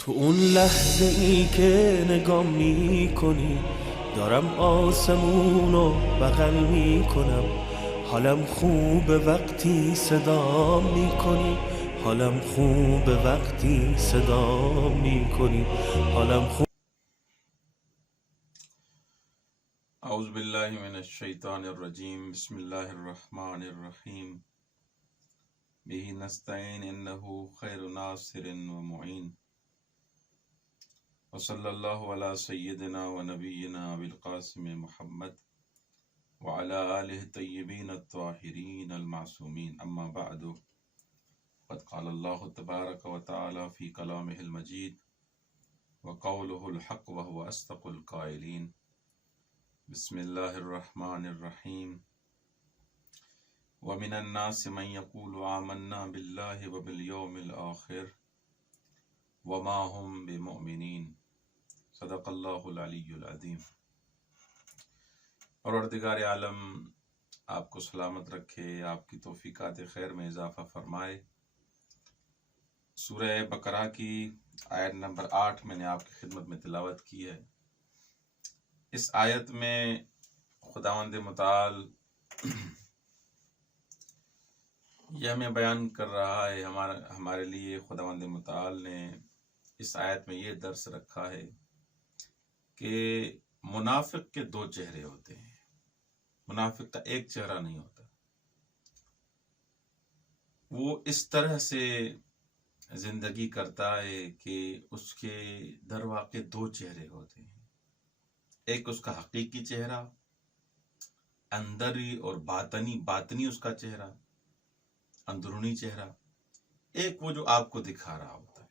تو اون لحظه ای که نگام می کنی دارم آسمونو بغل می کنم. حالم خوبه وقتی صدا می کنی، حالم خوبه وقتی صدا می کنی، حالم خوب. اعوذ باللہ من الشیطان الرجیم بسم اللہ الرحمن الرحیم بہ نستعین انہ خیر ناصر و معین وصلی اللہ علی سیدنا و نبینا بالقاسم محمد وعلی آلہ الطیبین الطاہرین المعصومین اما بعد قد قال اللہ تبارک و تعالی فی کلامہ المجید وقولہ الحق وهو اصدق القائلین بسم اللہ الرحمن الرحیم ومن الناس من يقول آمنا باللہ وبالیوم الآخر وما هم بمؤمنین صدق اللہ العلی العظیم۔ پروردگار عالم آپ کو سلامت رکھے، آپ کی توفیقات خیر میں اضافہ فرمائے۔ سورہ بقرہ کی آیت نمبر 8 میں نے آپ کی خدمت میں تلاوت کی ہے۔ اس آیت میں خداوند متعال یہ ہمیں بیان کر رہا ہے، ہمارے لیے خداوند متعال نے اس آیت میں یہ درس رکھا ہے کہ منافق کے دو چہرے ہوتے ہیں، منافق کا ایک چہرہ نہیں ہوتا۔ وہ اس طرح سے زندگی کرتا ہے کہ اس کے در واقع دو چہرے ہوتے ہیں، ایک اس کا حقیقی چہرہ، اندری اور باطنی اس کا چہرہ، اندرونی چہرہ، ایک وہ جو آپ کو دکھا رہا ہوتا ہے۔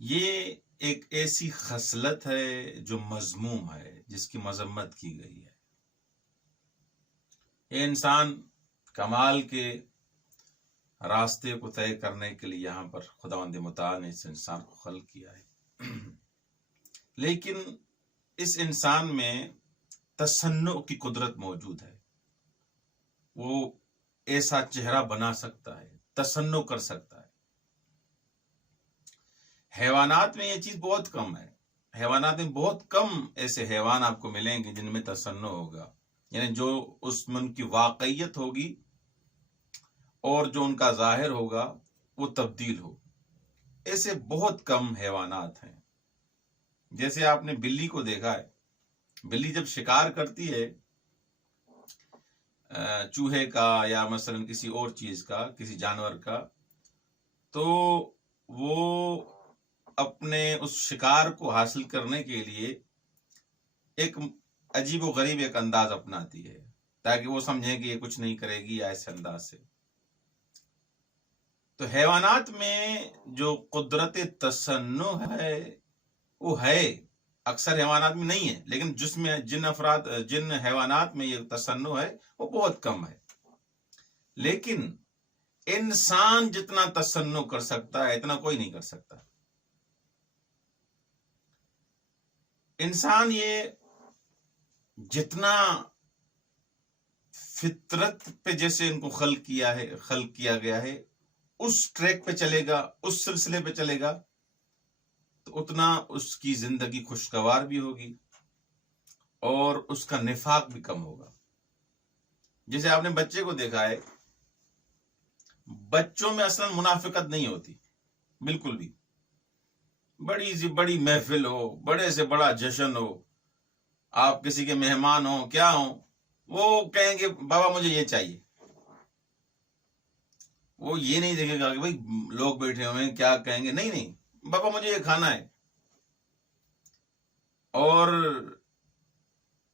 یہ ایک ایسی خصلت ہے جو مذموم ہے، جس کی مذمت کی گئی ہے۔ یہ انسان کمال کے راستے کو طے کرنے کے لیے یہاں پر خداوند متعال نے اس انسان کو خلق کیا ہے، لیکن اس انسان میں تصنع کی قدرت موجود ہے۔ وہ ایسا چہرہ بنا سکتا ہے، تصنع کر سکتا ہے۔ حیوانات میں یہ چیز بہت کم ہے، حیوانات میں بہت کم ایسے حیوان آپ کو ملیں گے جن میں تصنع ہوگا، یعنی جو اس میں ان کی واقعیت ہوگی اور جو ان کا ظاہر ہوگا وہ تبدیل ہو۔ ایسے بہت کم حیوانات ہیں۔ جیسے آپ نے بلی کو دیکھا ہے، بلی جب شکار کرتی ہے چوہے کا یا مثلا کسی اور چیز کا، کسی جانور کا، تو وہ اپنے اس شکار کو حاصل کرنے کے لیے ایک عجیب و غریب ایک انداز اپناتی ہے تاکہ وہ سمجھیں کہ یہ کچھ نہیں کرے گی، یا ایسے انداز سے۔ تو حیوانات میں جو قدرت تصنع ہے وہ ہے، اکثر حیوانات میں نہیں ہے، لیکن جن حیوانات میں یہ تصنع ہے وہ بہت کم ہے۔ لیکن انسان جتنا تصنع کر سکتا ہے اتنا کوئی نہیں کر سکتا۔ انسان یہ جتنا فطرت پہ جیسے ان کو خلق کیا گیا ہے، اس ٹریک پہ چلے گا، اس سلسلے پہ چلے گا، تو اتنا اس کی زندگی خوشگوار بھی ہوگی اور اس کا نفاق بھی کم ہوگا۔ جیسے آپ نے بچے کو دیکھا ہے، بچوں میں اصلا منافقت نہیں ہوتی بالکل بھی۔ بڑی سی بڑی محفل ہو، بڑے سے بڑا جشن ہو، آپ کسی کے مہمان ہو، کیا ہو، وہ کہیں گے بابا مجھے یہ چاہیے۔ وہ یہ نہیں دیکھے گا کہ بھائی لوگ بیٹھے ہوئے ہیں کیا کہیں گے، نہیں بابا مجھے یہ کھانا ہے۔ اور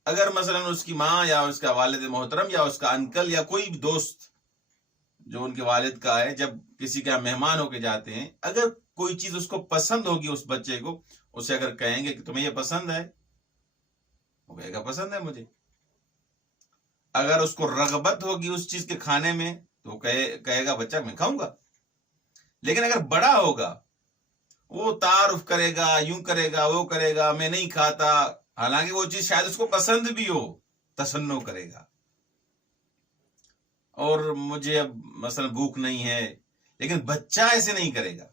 اگر مثلا اس کی ماں یا اس کا والد محترم یا اس کا انکل یا کوئی بھی دوست جو ان کے والد کا ہے، جب کسی کا مہمان ہو کے جاتے ہیں، اگر کوئی چیز اس کو پسند ہوگی، اس بچے کو، اسے اگر کہیں گے کہ تمہیں یہ پسند ہے، وہ کہے گا پسند ہے مجھے۔ اگر اس کو رغبت ہوگی اس چیز کے کھانے میں تو وہ کہے گا بچہ میں کھاؤں گا۔ لیکن اگر بڑا ہوگا وہ تعارف کرے گا، یوں کرے گا، وہ کرے گا، میں نہیں کھاتا، حالانکہ وہ چیز شاید اس کو پسند بھی ہو، تصنع کرے گا۔ اور مجھے اب مثلا بھوک نہیں ہے، لیکن بچہ ایسے نہیں کرے گا۔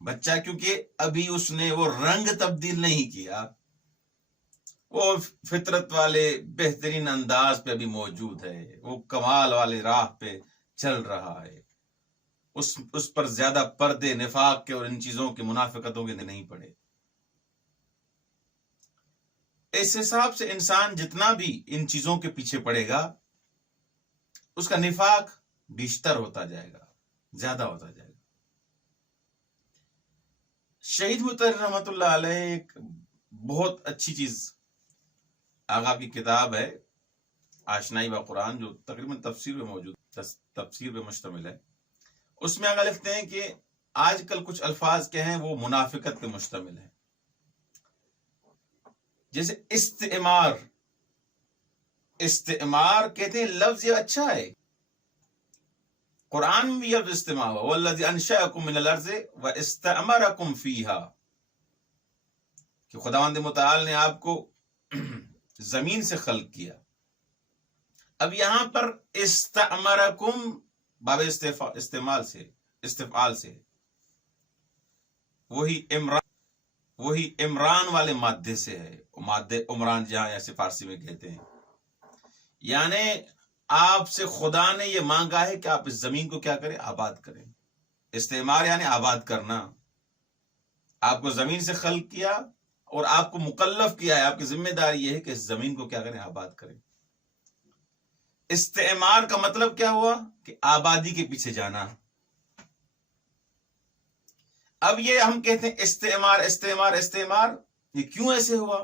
بچہ کیونکہ ابھی اس نے وہ رنگ تبدیل نہیں کیا، وہ فطرت والے بہترین انداز پہ ابھی موجود ہے، وہ کمال والے راہ پہ چل رہا ہے، اس پر زیادہ پردے نفاق کے اور ان چیزوں کے منافقتوں کے نہیں پڑے۔ اس حساب سے انسان جتنا بھی ان چیزوں کے پیچھے پڑے گا اس کا نفاق بیشتر ہوتا جائے گا، زیادہ ہوتا جائے گا۔ شہید مطہر رحمۃ اللہ علیہ ایک بہت اچھی چیز، آغا کی کتاب ہے آشنائی با قرآن، جو تقریباً تفسیر پہ مشتمل ہے، اس میں آغا لکھتے ہیں کہ آج کل کچھ الفاظ کے ہیں وہ منافقت پہ مشتمل ہیں، جیسے استعمار کہتے ہیں لفظ یہ اچھا ہے، قرآن میں بھی لفظ استعمال ہوا، والذی انشأکم من الارض واستعمرکم فیہا، کہ خداوند متعال نے آپ کو زمین سے خلق کیا۔ اب یہاں پر استعمرکم باب استفعال سے، وہی عمران والے مادے سے ہے، مادے عمران جہاں ایسے فارسی میں کہتے ہیں، یعنی آپ سے خدا نے یہ مانگا ہے کہ آپ اس زمین کو کیا کریں؟ آباد کریں۔ استعمار یعنی آباد کرنا، آپ کو زمین سے خلق کیا اور آپ کو مکلف کیا ہے، آپ کی ذمہ داری یہ ہے کہ اس زمین کو کیا کریں؟ آباد کریں۔ استعمار کا مطلب کیا ہوا؟ کہ آبادی کے پیچھے جانا۔ اب یہ ہم کہتے ہیں استعمار، یہ کیوں ایسے ہوا؟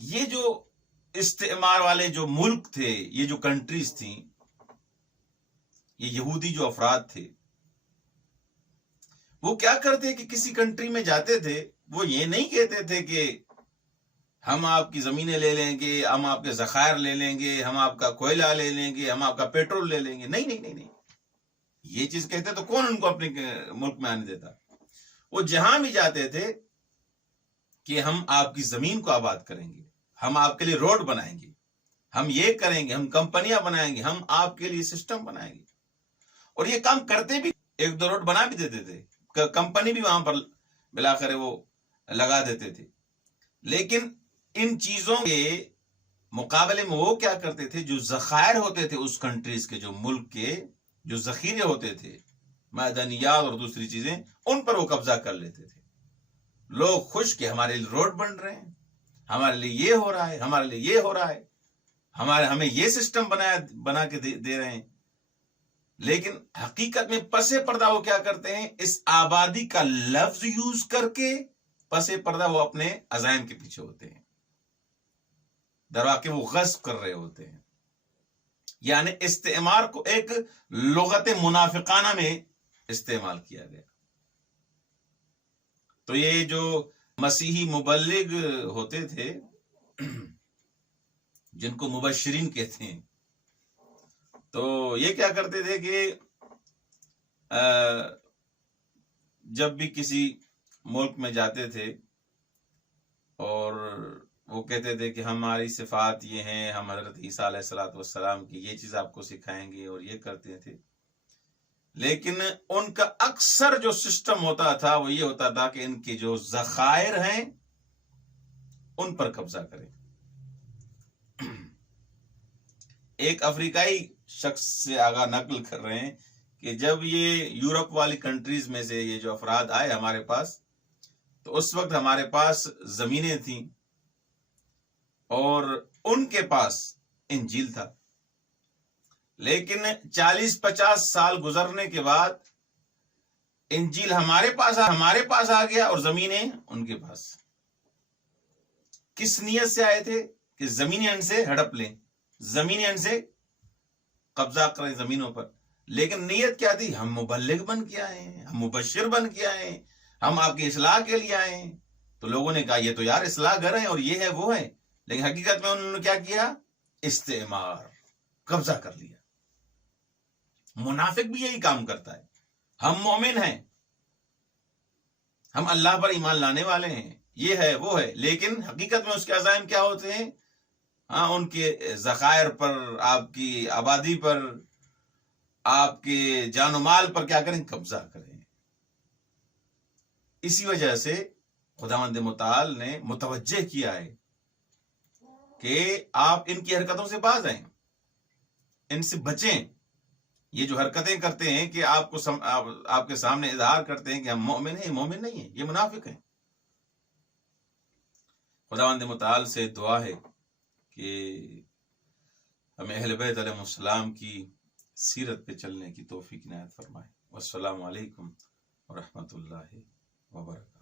یہ جو استعمار والے جو ملک تھے، یہ جو کنٹریز تھیں، یہ یہودی جو افراد تھے، وہ کیا کرتے کہ کسی کنٹری میں جاتے تھے، وہ یہ نہیں کہتے تھے کہ ہم آپ کی زمینیں لے لیں گے، ہم آپ کے ذخائر لے لیں گے، ہم آپ کا کوئلہ لے لیں گے، ہم آپ کا پیٹرول لے لیں گے۔ نہیں، یہ چیز کہتے تو کون ان کو اپنے ملک میں آنے دیتا؟ وہ جہاں بھی جاتے تھے کہ ہم آپ کی زمین کو آباد کریں گے، ہم آپ کے لیے روڈ بنائیں گے، ہم یہ کریں گے، ہم کمپنیاں بنائیں گے، ہم آپ کے لیے سسٹم بنائیں گے۔ اور یہ کام کرتے بھی، ایک دو روڈ بنا بھی دیتے تھے، کمپنی بھی وہاں پر بلاخر وہ لگا دیتے تھے۔ لیکن ان چیزوں کے مقابلے میں وہ کیا کرتے تھے؟ جو ذخائر ہوتے تھے اس کنٹریز کے، جو ملک کے جو ذخیرے ہوتے تھے، معدنیات اور دوسری چیزیں، ان پر وہ قبضہ کر لیتے تھے۔ لوگ خوش کہ ہمارے لیے روڈ بن رہے ہیں، ہمارے لیے یہ ہو رہا ہے، ہمارے لیے یہ ہو رہا ہے، ہمیں یہ سسٹم بنا کے دے رہے ہیں۔ لیکن حقیقت میں پس پردہ وہ کیا کرتے ہیں؟ اس آبادی کا لفظ یوز کر کے پس پردہ وہ اپنے عزائم کے پیچھے ہوتے ہیں، درواقع وہ غصب کر رہے ہوتے ہیں۔ یعنی استعمار کو ایک لغت منافقانہ میں استعمال کیا گیا۔ تو یہ جو مسیحی مبلغ ہوتے تھے، جن کو مبشرین کہتے ہیں، تو یہ کیا کرتے تھے کہ جب بھی کسی ملک میں جاتے تھے اور وہ کہتے تھے کہ ہماری صفات یہ ہیں، ہم حضرت عیسیٰ علیہ السلام کی یہ چیز آپ کو سکھائیں گے، اور یہ کرتے تھے۔ لیکن ان کا اکثر جو سسٹم ہوتا تھا وہ یہ ہوتا تھا کہ ان کے جو ذخائر ہیں ان پر قبضہ کریں۔ ایک افریقائی شخص سے آگاہ نقل کر رہے ہیں کہ جب یہ یورپ والی کنٹریز میں سے یہ جو افراد آئے ہمارے پاس، تو اس وقت ہمارے پاس زمینیں تھیں اور ان کے پاس انجیل تھا، لیکن 40-50 سال گزرنے کے بعد انجیل ہمارے پاس آ گیا اور زمینیں ان کے پاس۔ کس نیت سے آئے تھے؟ کہ زمینیں ان سے ہڑپ لیں، زمینیں ان سے قبضہ کریں زمینوں پر۔ لیکن نیت کیا تھی؟ ہم مبلغ بن کے آئے ہیں، ہم مبشر بن کے آئے ہیں، ہم آپ کی اصلاح کے لیے آئے ہیں۔ تو لوگوں نے کہا یہ تو یار اصلاح گر ہیں اور یہ ہے وہ ہے، لیکن حقیقت میں انہوں نے کیا کیا؟ استعمار، قبضہ کر لیا۔ منافق بھی یہی کام کرتا ہے۔ ہم مومن ہیں، ہم اللہ پر ایمان لانے والے ہیں، یہ ہے وہ ہے، لیکن حقیقت میں اس کے عزائم کیا ہوتے ہیں؟ ان کے ذخائر پر، آپ کی آبادی پر، آپ کے جان و مال پر کیا کریں؟ قبضہ کریں۔ اسی وجہ سے خداوند متعال نے متوجہ کیا ہے کہ آپ ان کی حرکتوں سے باز آئیں، ان سے بچیں۔ یہ جو حرکتیں کرتے ہیں کہ آپ کے سامنے اظہار کرتے ہیں کہ ہم مومن ہیں، یہ مومن نہیں ہیں، یہ منافق ہیں۔ خداوند متعال سے دعا ہے کہ ہمیں اہل بیت علیہ السلام کی سیرت پہ چلنے کی توفیق عنایت فرمائے۔ والسلام علیکم ورحمۃ اللہ وبرکاتہ۔